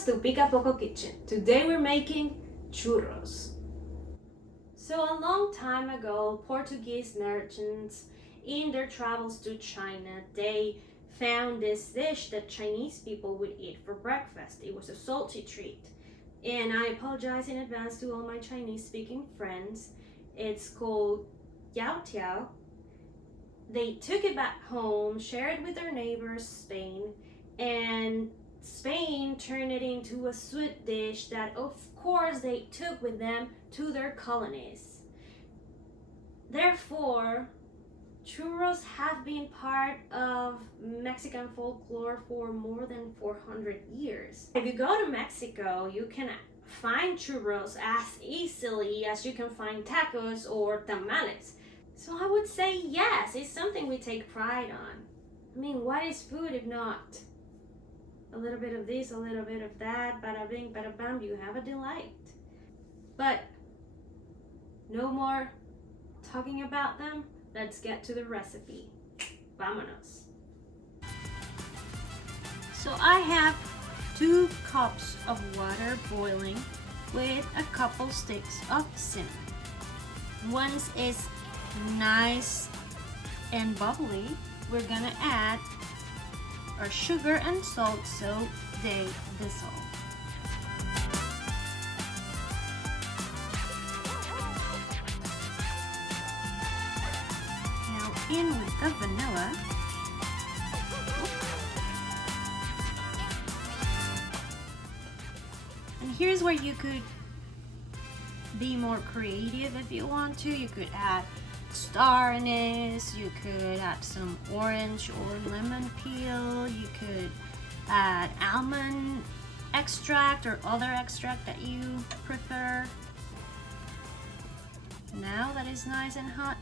Bienvenidos to Pica Poco Kitchen. Today we're making churros. So a long time ago, Portuguese merchants in their travels to China, they found this dish that Chinese people would eat for breakfast. It was a salty treat. And I apologize in advance to all my Chinese speaking friends. It's called yao tiao. They took it back home, shared it with their neighbors, Spain, and Spain turned it into a sweet dish that of course they took with them to their colonies. Therefore, churros have been part of Mexican folklore for more than 400 years. If you go to Mexico, you can find churros as easily as you can find tacos or tamales. So I would say yes, it's something we take pride on. I mean, what is food if not a little bit of this, a little bit of that, bada bing, bada bam, you have a delight. But no more talking about them, let's get to the recipe. Vámonos. So I have 2 cups of water boiling with a couple sticks of cinnamon. Once it's nice and bubbly, we're gonna add our sugar and salt so they dissolve. Now in with the vanilla. And here's where you could be more creative if you want to. You could add star anise, you could add some orange or lemon peel, you could add almond extract or other extract that you prefer. Now that it's nice and hot,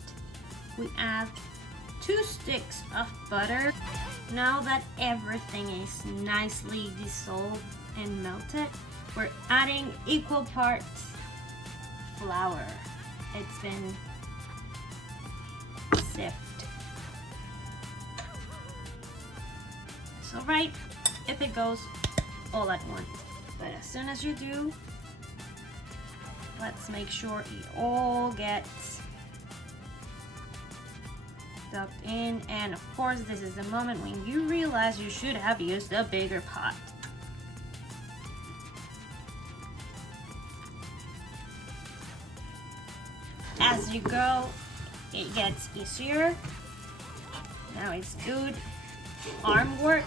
we add 2 sticks of butter. Now that everything is nicely dissolved and melted, we're adding equal parts flour. It's been sifted. So right if it goes all at once, but as soon as you do, let's make sure it all gets ducked in. And of course, this is the moment when you realize you should have used a bigger pot. As you go, it gets easier. Now it's good arm work.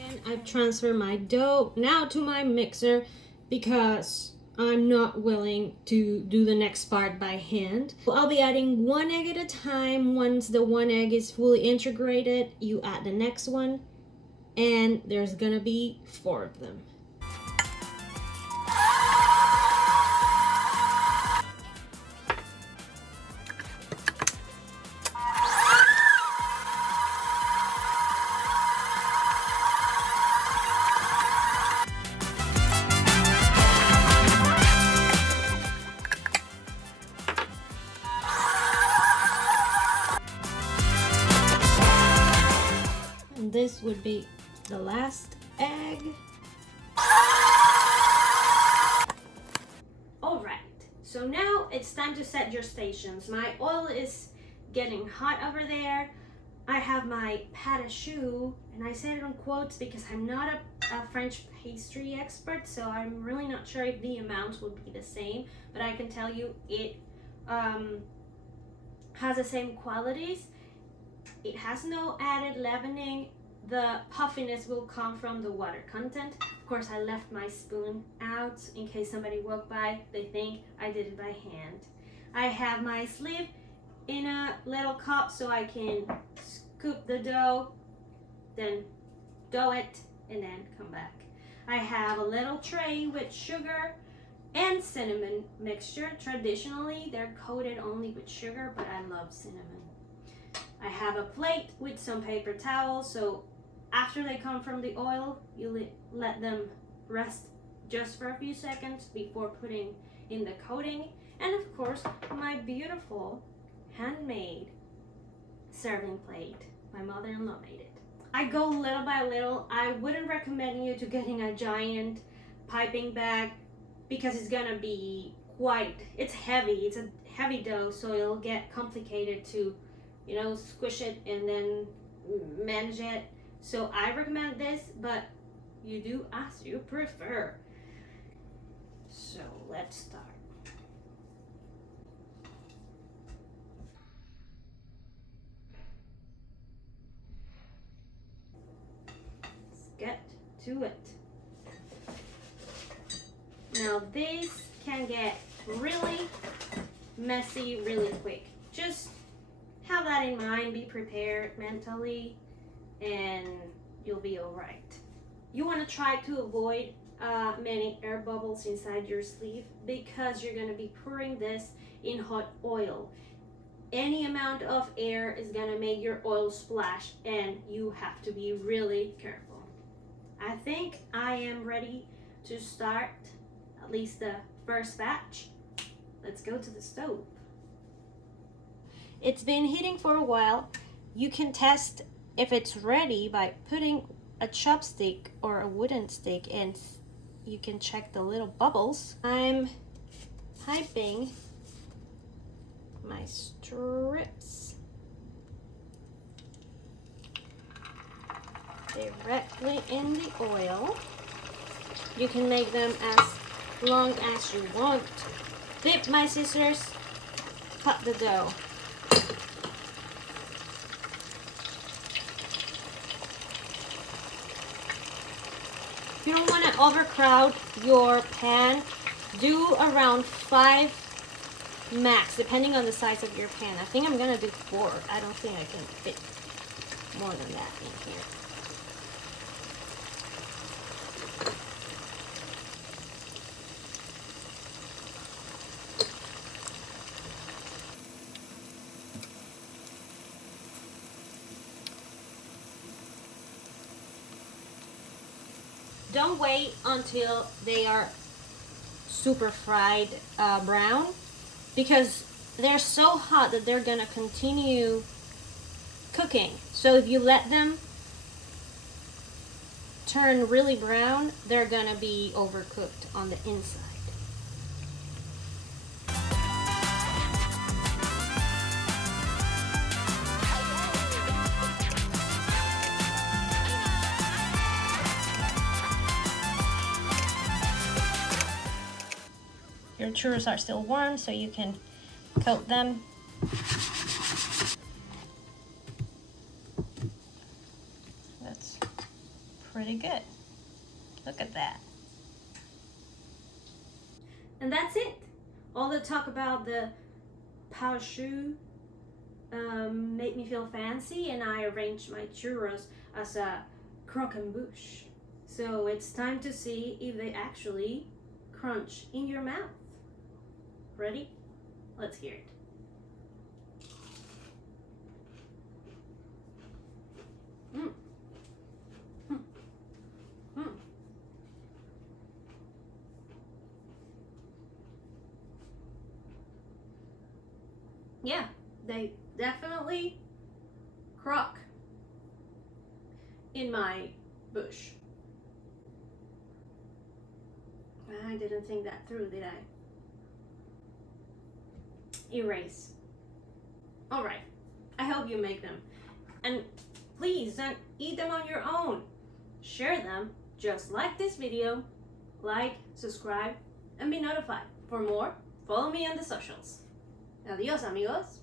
And I've transferred my dough now to my mixer because I'm not willing to do the next part by hand. I'll be adding 1 egg at a time. Once the 1 egg is fully integrated, you add the next one, and there's gonna be 4 of them. This would be the last egg. Alright, so now it's time to set your stations. My oil is getting hot over there. I have my pâte à choux, and I said it on quotes because I'm not a French pastry expert, so I'm really not sure if the amounts would be the same, but I can tell you it has the same qualities. It has no added leavening. The puffiness will come from the water content. Of course, I left my spoon out in case somebody walked by, they think I did it by hand. I have my sleeve in a little cup so I can scoop the dough, then dough it, and then come back. I have a little tray with sugar and cinnamon mixture. Traditionally, they're coated only with sugar, but I love cinnamon. I have a plate with some paper towels, so after they come from the oil, you let them rest just for a few seconds before putting in the coating. And of course, my beautiful handmade serving plate. My mother-in-law made it. I go little by little. I wouldn't recommend you to getting a giant piping bag because it's gonna be it's heavy. It's a heavy dough, so it'll get complicated to, squish it and then manage it. So I recommend this, but you do as you prefer. So let's start. Let's get to it. Now this can get really messy really quick. Just have that in mind, be prepared mentally, and you'll be all right. You want to try to avoid many air bubbles inside your sleeve because you're going to be pouring this in hot oil. Any amount of air is going to make your oil splash, and you have to be really careful. I think I am ready to start at least the first batch. Let's go to the stove. It's been heating for a while. You can test if it's ready by putting a chopstick or a wooden stick, and you can check the little bubbles. I'm piping my strips directly in the oil. You can make them as long as you want. Dip my scissors, cut the dough. You don't want to overcrowd your pan. Do around 5 max, depending on the size of your pan. I think I'm gonna do 4. I don't think I can fit more than that in here. Don't wait until they are super fried brown, because they're so hot that they're gonna continue cooking. So if you let them turn really brown, they're gonna be overcooked on the inside. Your churros are still warm, so you can coat them. That's pretty good. Look at that. And that's it. All the talk about the pao choux made me feel fancy, and I arranged my churros as a croquembouche. So it's time to see if they actually crunch in your mouth. Ready? Let's hear it. Mm. Mm. Mm. Yeah, they definitely crock in my bush. I didn't think that through, did I? Erase. All right, I hope you make them. And please don't eat them on your own. Share them, just like this video. Like, subscribe, and be notified. For more, follow me on the socials. Adios, amigos.